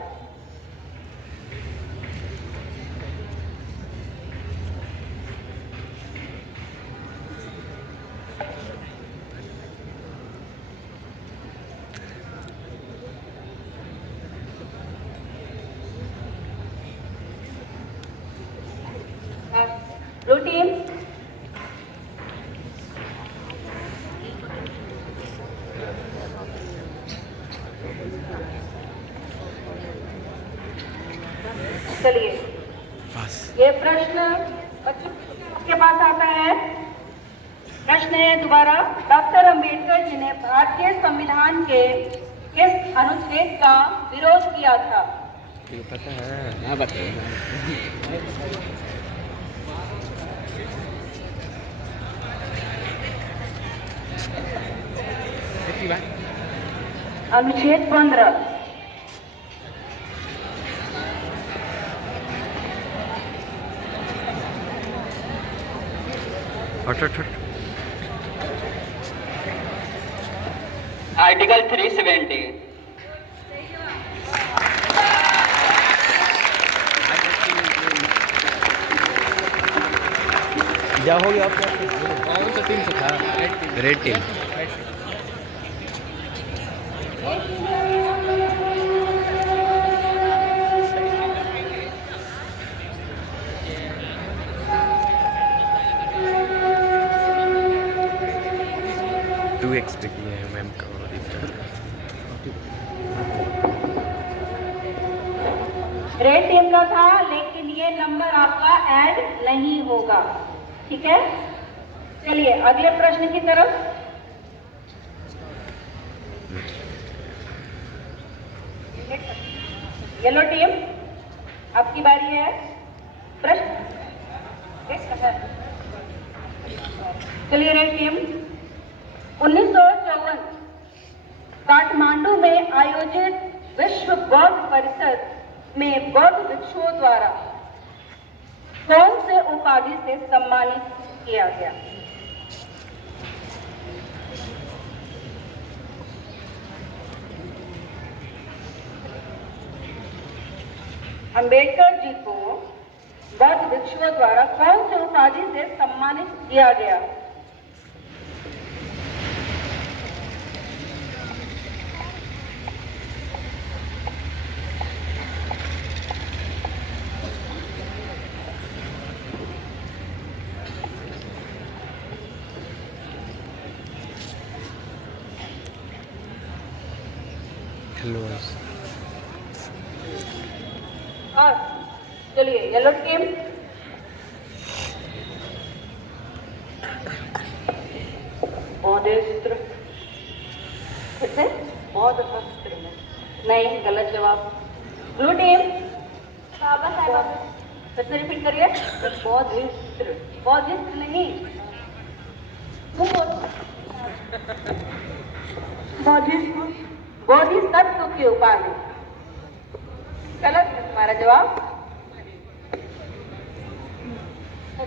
ब्लू टीम, चलिए ये प्रश्न बच्चों के पास आता है। प्रश्न है दोबारा, डॉक्टर अंबेडकर जी ने भारतीय संविधान के किस अनुच्छेद का विरोध किया था? पता है, हाँ बताइए। अनुच्छेद 15। आर्टिकल 370। क्या हो गया आपका? कौन सा टीम से था? Red team. टू एक्सपेक्ट किया है मैम का। रेड टीम का था, लेकिन ये नंबर आपका ऐड नहीं होगा, ठीक है। चलिए अगले प्रश्न की तरफ। येलो टीम, आपकी बारी है। प्रश्न चलिए रेड टीम, 1954 काठमांडू में आयोजित विश्व बौद्ध परिषद में बौद्ध भिक्षुओं द्वारा कौन से उपाधि से सम्मानित किया गया? अंबेडकर जी को बौद्ध भिक्षुओं द्वारा कौन से उपाधि से सम्मानित किया गया? हाँ, चलिए येलो टीम, बौद्धिस्त्र। फिर से बौद्ध शास्त्र में नहीं, गलत जवाब। Blue team, Baba Saheb Ambedkar. फिर से रिपीट करिए। बौद्धिस्त्र, बौद्धिस्त्र नहीं, बोधिसत्व की उपाधि। गलत है तुम्हारा जवाब,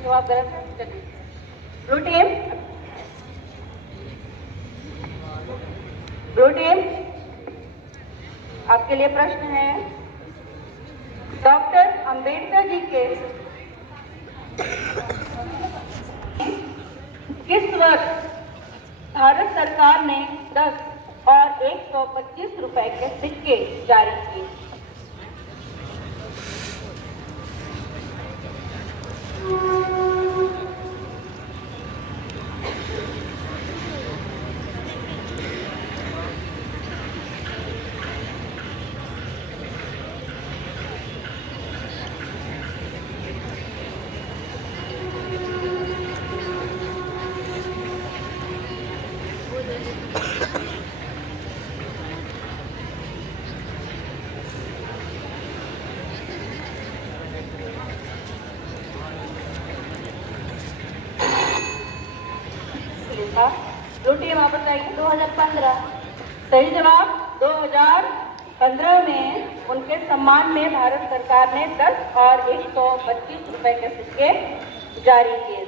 जवाब गलत है। चलिए ब्लू टीम, ब्लू टीम, आपके लिए प्रश्न है, डॉक्टर अंबेडकर जी के किस वर्ष भारत सरकार ने 10 और 125 रुपए के सिक्के जारी किए? ब्लू टीम आप बताइए। 2015। सही जवाब 2015। 2015 में उनके सम्मान में भारत सरकार ने 10 और 125 रुपए के सिक्के जारी किए।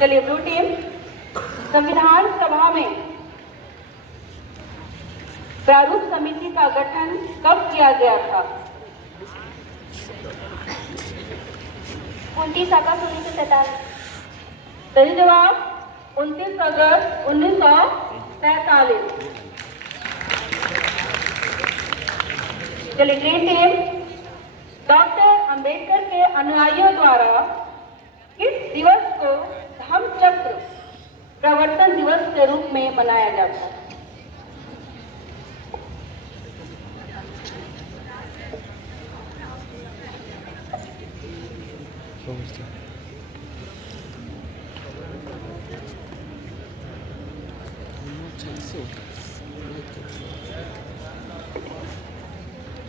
चलिए ब्लू टीम, संविधान सभा में प्रारूप समिति का गठन कब किया गया था? 29 अगस्त 1947। सही जवाब 29 अगस्त 1947। चलिए ग्रीन टीम, डॉक्टर अंबेडकर के अनुयायियों द्वारा किस दिवस को धम्मचक्र प्रवर्तन दिवस के रूप में मनाया जाता है?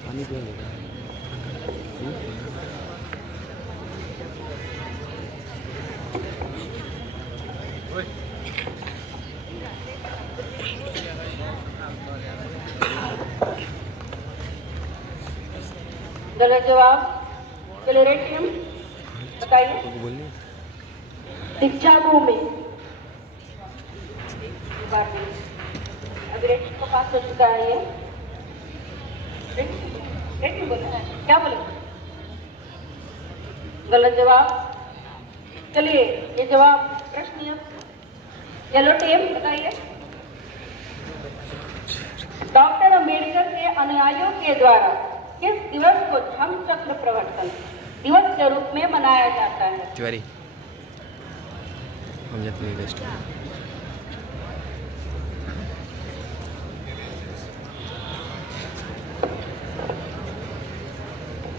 पानी पिया लेगा गलत जवाब। चलिए रेड टीम बताइए। शिक्षा भूमि। अभी रेड टीम को पास हो चुका है ये। रेड टीम बोला है, क्या बोले? गलत जवाब। चलिए ये जवाब प्रश्न येलो टीम बताइए। डॉक्टर अंबेडकर के अनुयायियों के द्वारा किस दिवस को धम्मचक्र प्रवर्तन दिवस के रूप में मनाया जाता है? तिवारी हम जाते हैं रेस्ट।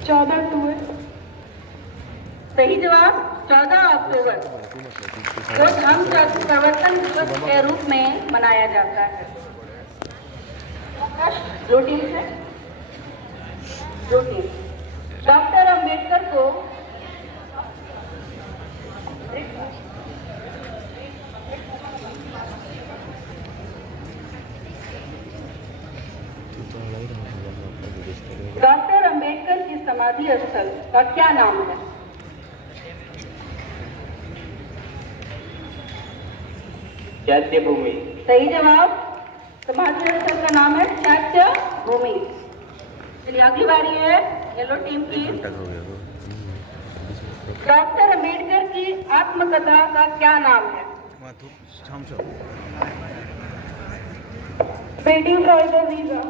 14 अक्टूबर। सही जवाब 14 अक्टूबर को धम्मचक्र प्रवर्तन दिवस के रूप में मनाया जाता है। ब्लू टीम से डॉक्टर अंबेडकर को डॉक्टर अंबेडकर की समाधि स्थल का क्या नाम है? चैत्य भूमि। सही जवाब। समाधि स्थल का नाम है चैत्य भूमि। चलिए अगली बारी है येलो टीम की। डॉक्टर अंबेडकर की आत्मकथा का क्या नाम है? Waiting for the visa.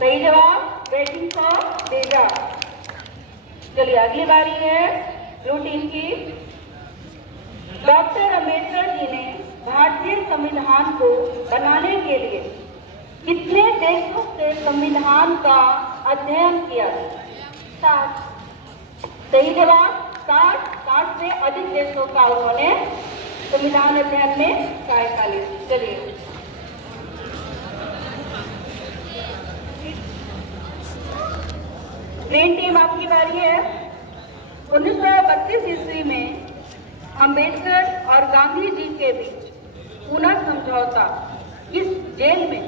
सही जवाब वेटिंग फॉर वीजा। चलिए अगली बारी है ब्लू टीम की। डॉक्टर अंबेडकर जी ने भारतीय संविधान को बनाने के लिए कितने देशों से संविधान का अध्ययन किया? 7। सही जवाब 60 से अधिक देशों का उन्होंने संविधान अध्ययन में सहायता ली। चलिए ग्रीन टीम आपकी बारी है। 1932 ईस्वी में अंबेडकर और गांधी जी के बीच पूना समझौता किस जेल में?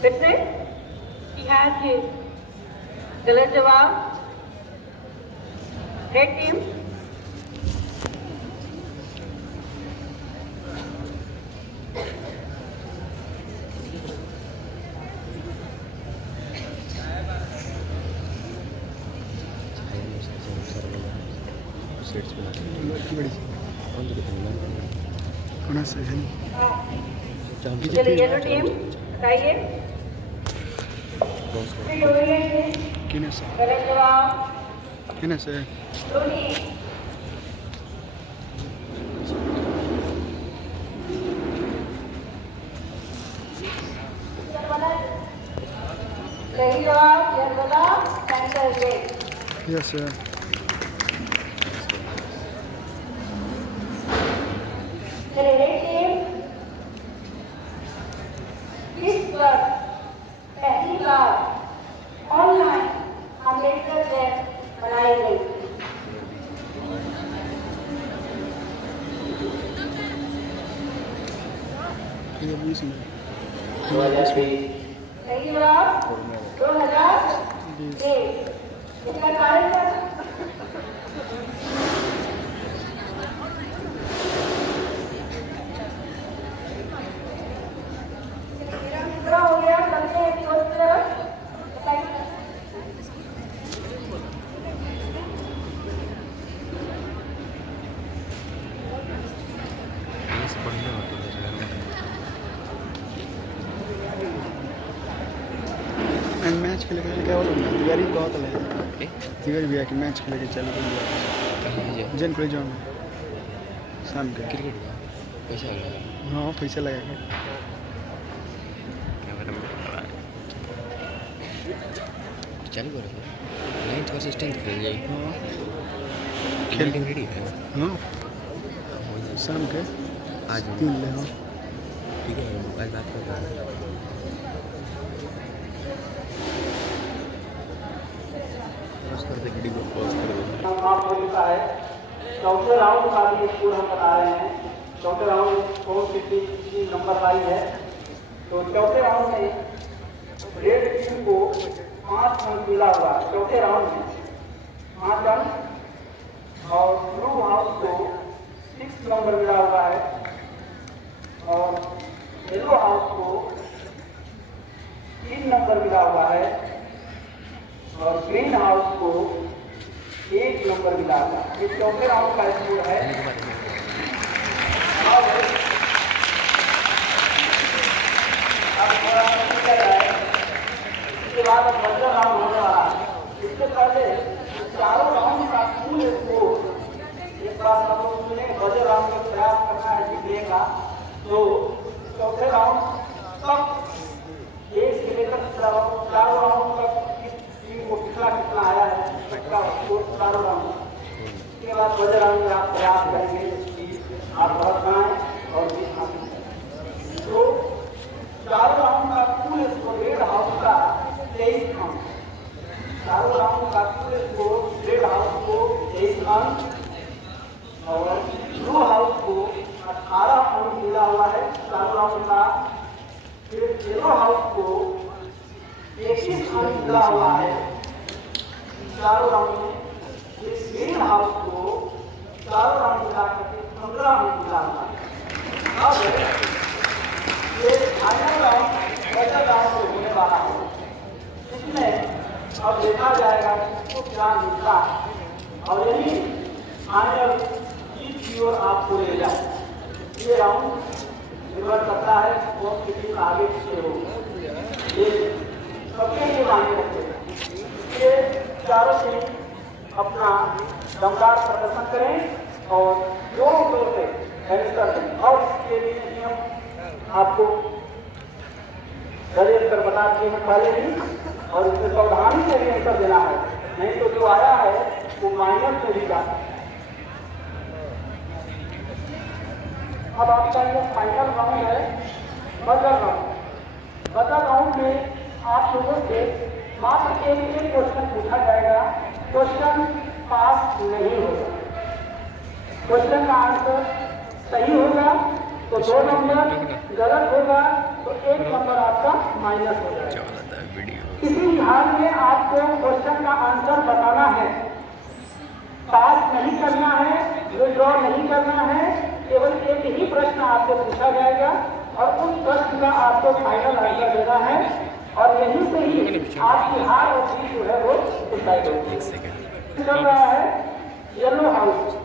फिर से गलत जवाब। रेड टीम चलिए येलो टीम बताइए। गलत जवाब। सही जवाब Yerwada centre gate. Yes, sir. Credit team इस वर्ष पहली बार ऑनलाइन अम्बेडकर जयंती मनाई गई। सही जवाब 2020। इसका कारण क्या था? पूरा हो गया, चलते हैं दोस्त तरफ। बताइए। मैच खेले के क्या बोलूँ मैं तैयारी बहुत है तैयारी भी है कि मैच खेले के चल रही जन कोई जाऊँ शाम के क्रिकेट का पैसा लगा हाँ पैसा लगेगा चालू करो 9th वर्सेस 10th खेल जाए हाँ खेल रेडी है हाँ शाम के आज 3 ले हाँ ठीक है आज बात कर रहा हूँ समाप्त हो चुका है। चौथे राउंड का भी स्कोर हम बता रहे हैं। चौथे राउंड कौन सी नंबर लाई है। तो चौथे राउंड में रेड टीम को 5 अंक मिला हुआ है। चौथे राउंड में 5 अंक और ब्लू हाउस को 6 नंबर मिला हुआ है और येलो हाउस को 3 नंबर मिला हुआ है और ग्रीन हाउस को 1 नंबर मिला था। ये चौथे राउंड का स्कोर है। अब थोड़ा चल रहा है। इसके बाद अब बजर राउंड होने वाला है। इससे पहले चारों राउंड का कुल स्कोर एक बार सब लोग सुने बजर राउंड में प्रयास करना है जीतने का। तो चौथे राउंड तक 1 से लेकर 4 राउंड तक को कितना आया है इसका चारों राउंड। इसके बाद बड़े राउंड में आप प्रयास करेंगे कि आप बहुत बनाएं और जीत हासिल करें। तो चारों राउंड का कुल स्कोर रेड हाउस का 23 अंक। चारों राउंड का कुल स्कोर रेड हाउस को 23 अंक और ब्लू हाउस को 18 अंक मिला हुआ है चारों राउंड का। फिर येलो हाउस को 21 अंक मिला हुआ है चारों राउंड में। ग्रीन हाउस को चारों राउंड मिला करके 15 अंक मिला हुआ है। अब ये फाइनल राउंड बजर राउंड होने वाला है। इसमें अब देखा जाएगा किसको क्या मिलता है और यही फाइनल जीत की ओर आपको ले जाए। ये राउंड निर्भर करता है कौन सी टीम आगे पीछे हो। ये सबके लिए मांगे रखते हैं। ये चारों टीम अपना दमदार प्रदर्शन करें और जोरों शोर से रजिस्टर करें। और इसके लिए नियम आपको दर्ज कर बता दिए हैं पहले ही और इसमें सावधानी से भी आंसर देना है, नहीं तो जो आया है वो माइनस में भी जाता है। अब आपका ये फाइनल राउंड है बजर राउंड। बजर राउंड में आप लोगों से मात्र एक क्वेश्चन पूछा जाएगा। क्वेश्चन पास नहीं होगा। क्वेश्चन का आंसर सही होगा तो 2 नंबर, गलत होगा तो 1 नंबर आपका माइनस हो जाएगा। इसी हाल में आपको क्वेश्चन का आंसर बताना है। पास नहीं करना है, विड्रॉ नहीं करना है। केवल एक ही प्रश्न आपको पूछा जाएगा और उस प्रश्न का आपको फाइनल आंसर देना है और यहीं से ही आपकी हार और जीत जो है वो डिसाइड होगी। चल रहा है येलो हाउस।